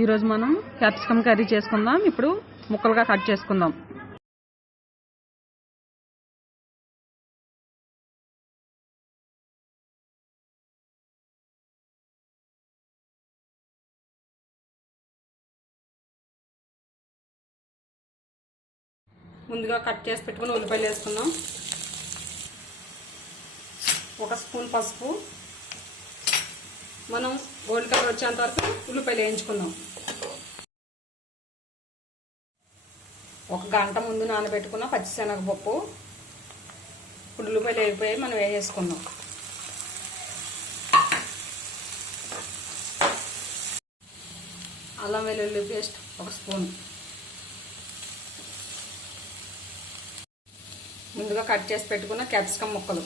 ఈరోజు మనం capsicum curry చేసుకుందాం. ఇప్పుడు ముక్కలుగా కట్ చేసుకుందాం. ముందుగా కట్ చేసి పెట్టుకుని ఉల్లిపాయలు వేసుకుందాం. 1 స్పూన్ పసుపు. మనం గోల్డ్ కలర్ వచ్చేంత వరకు ఉల్లిపాయలు వేయించుకుందాం. 1 గంట ముందు నానబెట్టుకున్న పచ్చిశనగపప్పు. ఇప్పుడు ఉల్లిపాయలు వేగిపోయి మనం వేసేసుకుందాం. అల్లం వెల్లుల్లి పేస్ట్ 1 స్పూన్. ముందుగా కట్ చేసి పెట్టుకున్న క్యాప్సికమ్ ముక్కలు.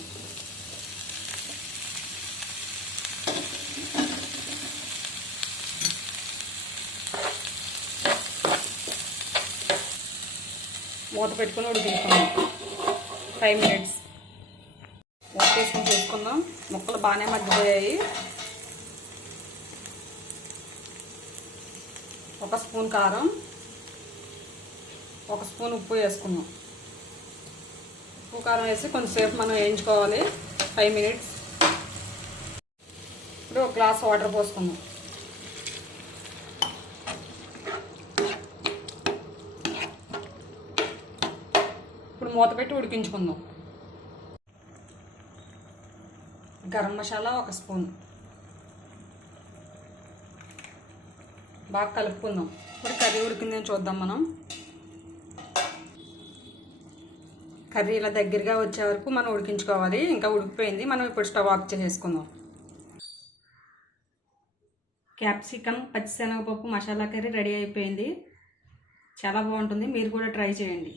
మూత పెట్టుకుని ఉడికించుకుందాం 5 మినిట్స్. మూత వేసుకొని చూసుకుందాం. ముక్కలు బాగానే మగ్గిపోయాయి. 1 స్పూన్ కారం, 1 స్పూన్ ఉప్పు వేసుకుందాం. ఉప్పు కారం వేసి కొంచెంసేపు మనం వేయించుకోవాలి 5 మినిట్స్. ఇప్పుడు 1 గ్లాస్ వాటర్ పోసుకుందాం. ఇప్పుడు మూత పెట్టి ఉడికించుకుందాం. గరం మసాలా 1 స్పూన్. బాగా కలుపుకుందాం. ఇప్పుడు కర్రీ ఉడికిందని చూద్దాం. మనం కర్రీ ఇలా దగ్గరగా వచ్చే వరకు మనం ఉడికించుకోవాలి. ఇంకా ఉడికిపోయింది. మనం ఇప్పుడు స్టవ్ ఆఫ్ చేసేసుకుందాం. క్యాప్సికమ్ పచ్చిశనగపప్పు మసాలా కర్రీ రెడీ అయిపోయింది. చాలా బాగుంటుంది. మీరు కూడా ట్రై చేయండి.